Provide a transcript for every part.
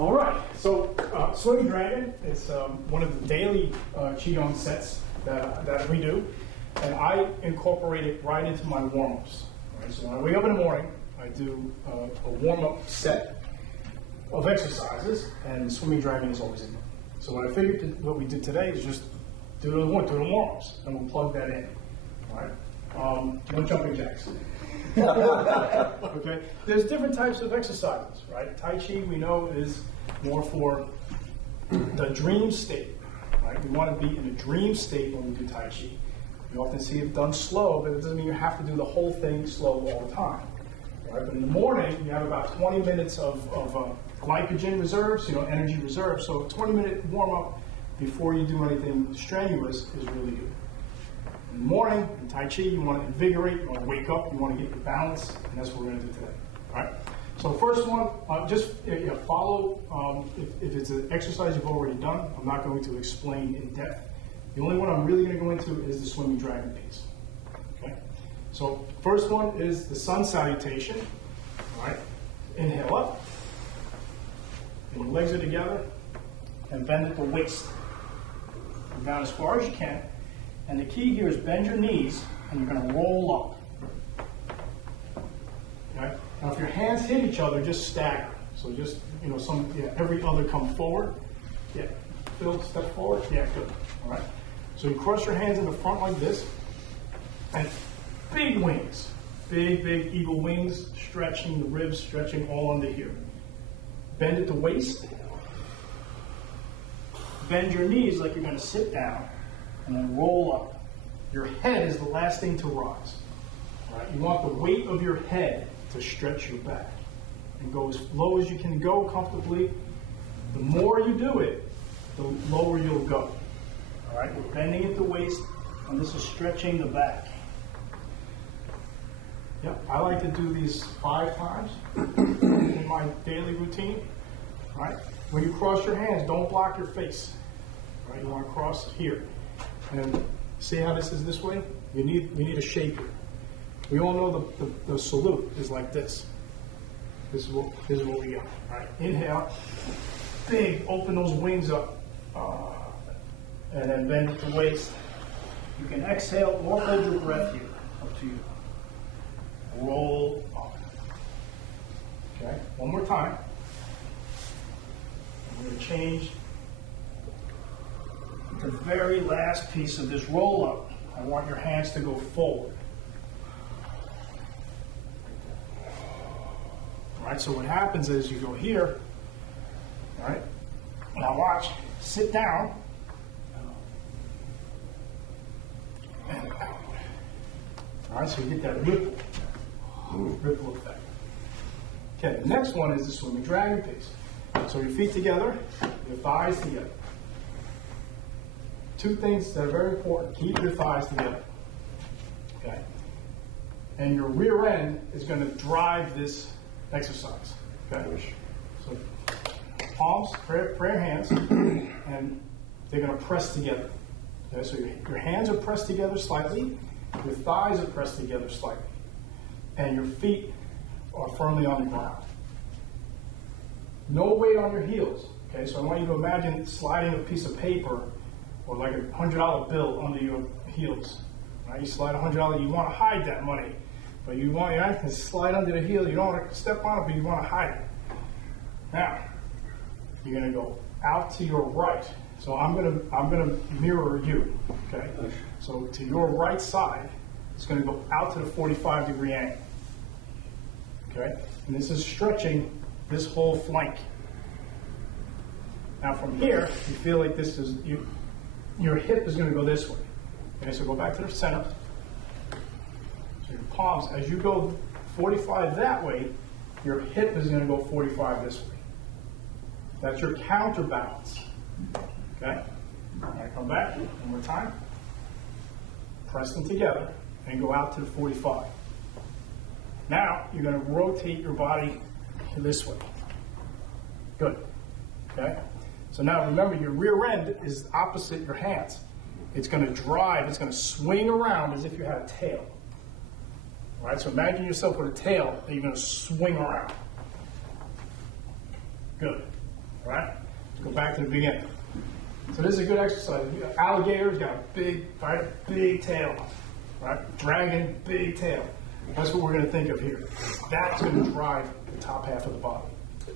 All right, so Swimming Dragon is one of the daily QiGong sets that we do, and I incorporate it right into my warm-ups. Right? So when I wake up in the morning, I do a warm-up set of exercises, and the Swimming Dragon is always in there. So what I figured what we did today is just do the warm-ups, and we'll plug that in. All right? No jumping jacks. Okay. There's different types of exercises, right? Tai Chi, we know, is more for the dream state, right? We want to be in a dream state when we do Tai Chi. You often see it done slow, but it doesn't mean you have to do the whole thing slow all the time, right? But in the morning, you have about 20 minutes of glycogen reserves, energy reserves. So a 20-minute warm-up before you do anything strenuous is really good. In the morning, in Tai Chi, you want to invigorate, you want to wake up, you want to get your balance, and that's what we're going to do today. All right? So first one, just follow, if it's an exercise you've already done, I'm not going to explain in depth. The only one I'm really going to go into is the Swimming Dragon piece. Okay? So first one is the sun salutation. All right? Inhale up, and your legs are together, and bend at the waist. Go down as far as you can. And the key here is bend your knees, and you're going to roll up. Okay? Now, if your hands hit each other, just stagger. So just, every other come forward. Yeah. Phil, step forward. Yeah, good. All right. So you cross your hands in the front like this, and big wings. Big, big eagle wings, stretching the ribs, stretching all under here. Bend at the waist. Bend your knees like you're going to sit down. And then roll up. Your head is the last thing to rise. All right? You want the weight of your head to stretch your back. And go as low as you can go comfortably. The more you do it, the lower you'll go. All right? We're bending at the waist, and this is stretching the back. Yep, I like to do these 5 times in my daily routine. All right? When you cross your hands, don't block your face. All right? You want to cross here. And see how this is this way? You need a shape here. We all know the salute is like this. This is what we got. All right. Inhale, big, open those wings up, and then bend at the waist. You can exhale or hold your breath here. Up to you. Roll up. Okay. One more time. I'm going to change. The very last piece of this roll up, I want your hands to go forward. All right, so what happens is you go here, all right, now watch, sit down, and out. All right, so you get that ripple effect. Okay, the next one is the Swimming Dragon piece. So your feet together, your thighs together. 2 things that are very important. Keep your thighs together. Okay? And your rear end is going to drive this exercise. Okay? So palms, prayer hands, and they're going to press together. Okay? So your hands are pressed together slightly, your thighs are pressed together slightly, and your feet are firmly on the ground. No weight on your heels. Okay? So I want you to imagine sliding a piece of paper or like a $100 bill under your heels. Right? You slide $100, you want to hide that money, but you to slide under the heel. You don't want to step on it, but you want to hide it. Now, you're going to go out to your right. So I'm gonna mirror you. Okay. So to your right side, it's going to go out to the 45-degree angle. Okay. And this is stretching this whole flank. Now from here, you feel like this is your hip is going to go this way. Okay, so go back to the center. So your palms, as you go 45 that way, your hip is going to go 45 this way. That's your counterbalance. Okay? All right, come back one more time. Press them together and go out to the 45. Now, you're going to rotate your body this way. Good. Okay? So now remember, your rear end is opposite your hands. It's going to drive, it's going to swing around as if you had a tail. All right, so imagine yourself with a tail that you're going to swing around. Good. All right? Let's go back to the beginning. So this is a good exercise. Alligator's got a big, right, big tail, right? Dragon, big tail. That's what we're going to think of here. That's going to drive the top half of the body. So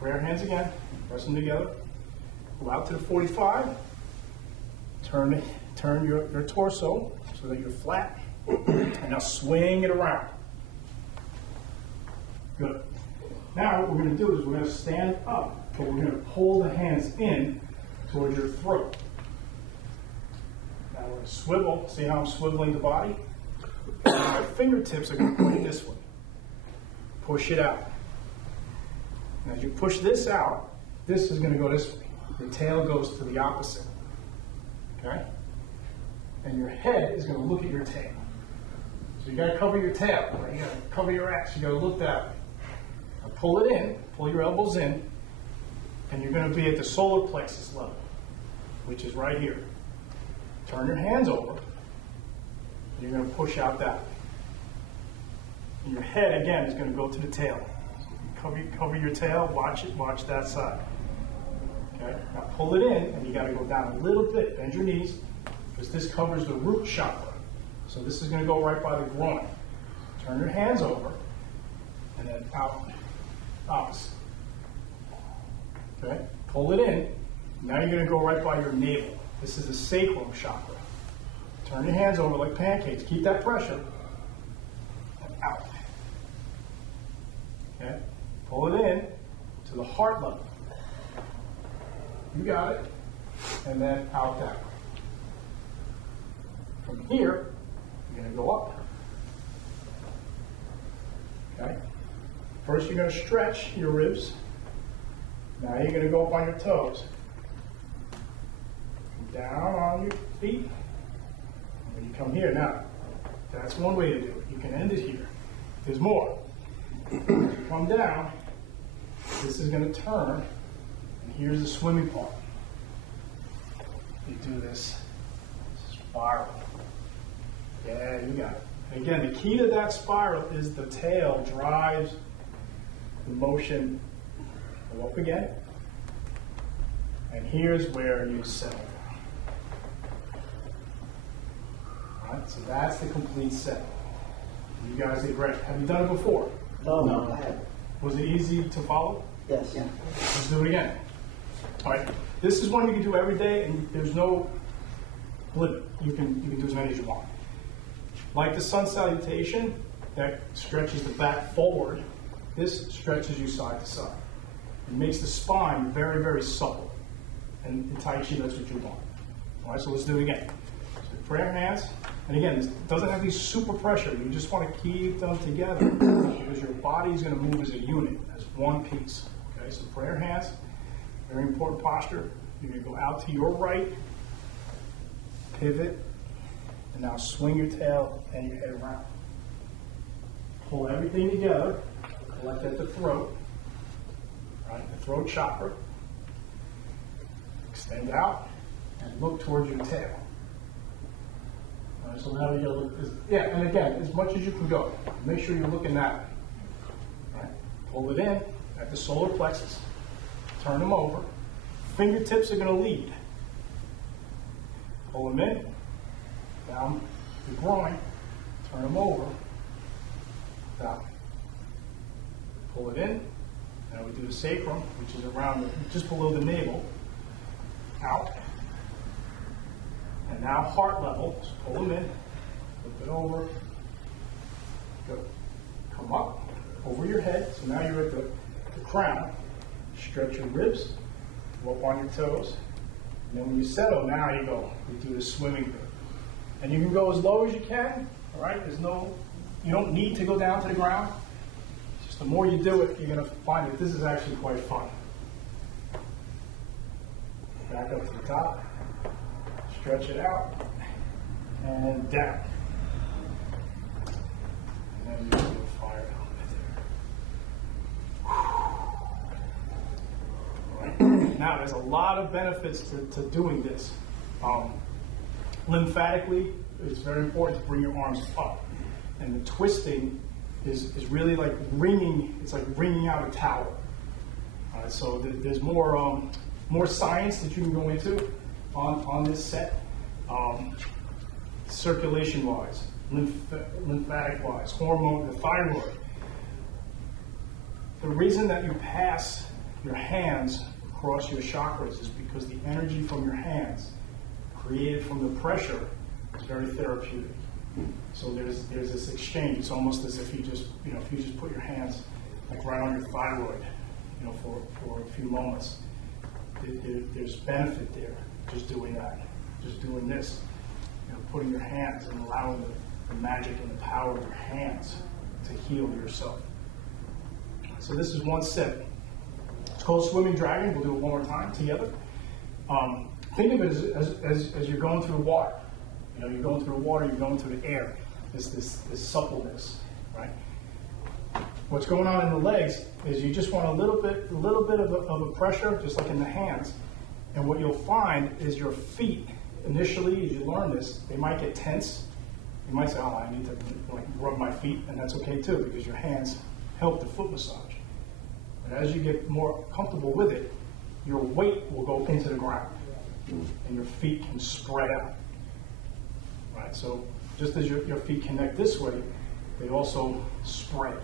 prayer hands again, press them together. Go out to the 45. Turn your torso so that you're flat. And now swing it around. Good. Now what we're going to do is we're going to stand up, but we're going to pull the hands in towards your throat. Now we're going to swivel. See how I'm swiveling the body? My fingertips are going to point this way. Push it out. And as you push this out, this is going to go this way. Your tail goes to the opposite. Okay? And your head is going to look at your tail. So you got to cover your tail. Right? You got to cover your ass. You got to look that way. Now pull it in. Pull your elbows in. And you're going to be at the solar plexus level, which is right here. Turn your hands over. You're going to push out that way. And your head, again, is going to go to the tail. So cover your tail, watch it, watch that side. Okay? Now pull it in, and you got to go down a little bit. Bend your knees, because this covers the root chakra. So this is going to go right by the groin. Turn your hands over, and then out, opposite. Okay? Pull it in. Now you're going to go right by your navel. This is the sacral chakra. Turn your hands over like pancakes. Keep that pressure. And out. Okay? Pull it in to the heart level. You got it. And then out that way. From here, you're going to go up. Okay? First, you're going to stretch your ribs. Now you're going to go up on your toes. Down on your feet. When you come here, now, that's one way to do it. You can end it here. There's more. As you come down, this is going to turn, and here's the swimming part. You do this spiral. Yeah, you got it. And again, the key to that spiral is the tail drives the motion. Go up again. And here's where you settle. Alright, so that's the complete set. You guys did great. Have you done it before? No, I haven't. Was it easy to follow? Yes. Yeah. Let's do it again. Alright, this is one you can do every day, and there's no limit. You can do as many as you want. Like the sun salutation, that stretches the back forward. This stretches you side to side. It makes the spine very, very supple. And in Tai Chi, that's what you want. All right, so let's do it again. So prayer hands. And again, this doesn't have to be super pressure. You just want to keep them together because your body is going to move as a unit, as one piece. Okay, so prayer hands, very important posture. You're going to go out to your right, pivot, and now swing your tail and your head around. Pull everything together, collect at the throat. Right, the throat chakra. Extend out and look towards your tail. All right, so now you look. Yeah, and again, as much as you can go. Make sure you're looking that way. All right, pull it in at the solar plexus. Turn them over. Fingertips are going to lead. Pull them in, down the groin. Turn them over. Down. Pull it in. Now we do the sacrum, which is around just below the navel. Out. And now heart level. So pull them in. Flip it over. Good. Come up over your head. So now you're at the crown. Stretch your ribs. Go up on your toes. And then when you settle, now you go. We do the swimming thing. And you can go as low as you can. All right? You don't need to go down to the ground. The more you do it, you're going to find that this is actually quite fun. Back up to the top, stretch it out, and down. And then you can fire out. Right. Now, there's a lot of benefits to doing this. Lymphatically, it's very important to bring your arms up. And the twisting is really like wringing, it's like wringing out a towel. So there's more science that you can go into on this set, circulation-wise, lymphatic-wise, hormone, the thyroid. The reason that you pass your hands across your chakras is because the energy from your hands, created from the pressure, is very therapeutic. So there's this exchange. It's almost as if you just put your hands like right on your thyroid, for a few moments. There's benefit there just doing that, just doing this, putting your hands and allowing the magic and the power of your hands to heal yourself. So this is one set. It's called Swimming Dragon. We'll do it one more time together. Think of it as you're going through the water. You're going through the water, you're going through the air. This suppleness, right? What's going on in the legs is you just want a little bit of a pressure, just like in the hands. And what you'll find is your feet, initially, as you learn this, they might get tense. You might say, oh, I need to rub my feet, and that's okay too, because your hands help the foot massage. But as you get more comfortable with it, your weight will go into the ground, and your feet can spread out. Right? So just as your feet connect this way, they also spread.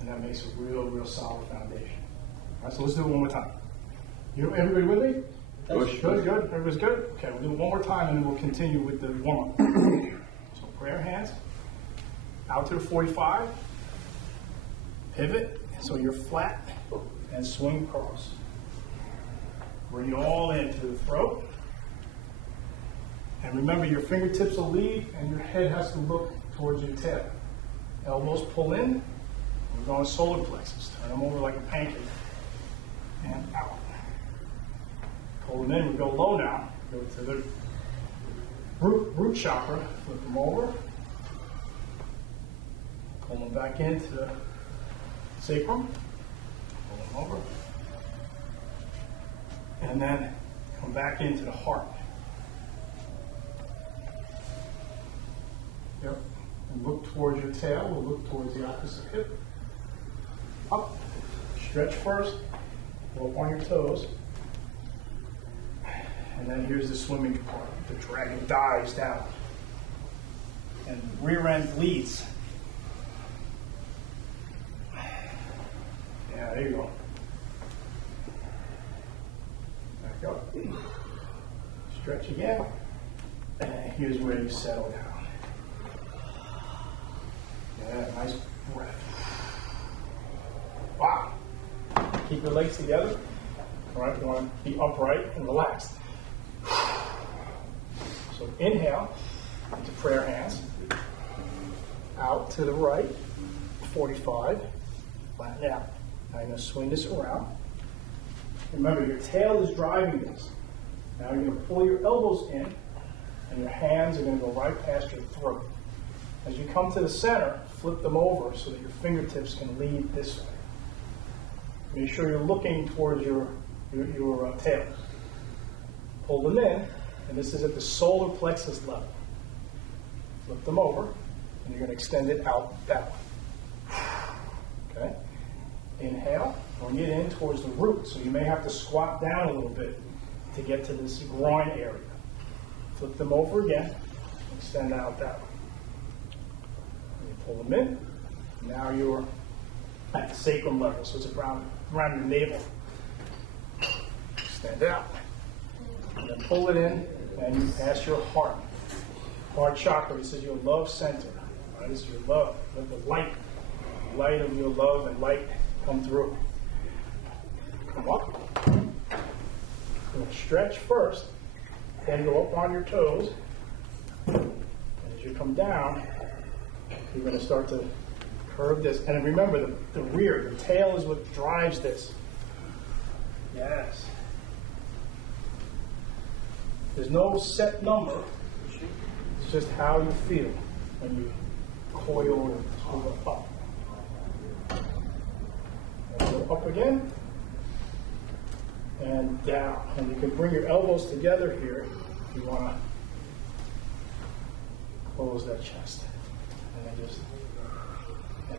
And that makes a real solid foundation. All right, so let's do it one more time. Everybody with me? Good. Everybody's good? Okay, we'll do it one more time and then we'll continue with the warm-up. So prayer hands, out to the 45, pivot, so you're flat, and swing across. Bring it all into the throat. And remember, your fingertips will lead and your head has to look towards your tail. Elbows pull in. We're going solar plexus. Turn them over like a pancake. And out. Pull them in. We go low now. Go to the root chakra. Flip them over. Pull them back into the sacrum. Pull them over. And then come back into the heart. Yep. And look towards your tail. We'll look towards the opposite hip. Up. Stretch first. Go up on your toes. And then here's the swimming part. The dragon dives down. And rear end leads. Yeah, there you go. Back up. Stretch again. And here's where you settle down. Yeah, nice breath. Wow. Keep your legs together. All right, you want to be upright and relaxed. So inhale into prayer hands. Out to the right, 45. Flatten out. Now you're going to swing this around. Remember, your tail is driving this. Now you're going to pull your elbows in, and your hands are going to go right past your throat. As you come to the center, flip them over so that your fingertips can lead this way. Make sure you're looking towards your tail. Pull them in, and this is at the solar plexus level. Flip them over, and you're going to extend it out that way. Okay? Inhale, bring it in towards the root, so you may have to squat down a little bit to get to this groin area. Flip them over again, extend out that way. Pull them in. Now you're at the sacrum level, so it's around your navel. Extend out. And then pull it in, and you pass your heart. Heart chakra, this is your love center. Right? This is your love. Let the light of your love and light come through. Come up. You're going to stretch first, then go up on your toes. And as you come down, you're going to start to curve this. And remember, the rear, the tail is what drives this. Yes. There's no set number. It's just how you feel when you coil and pull up. And go up again. And down. And you can bring your elbows together here if you want to close that chest. And then just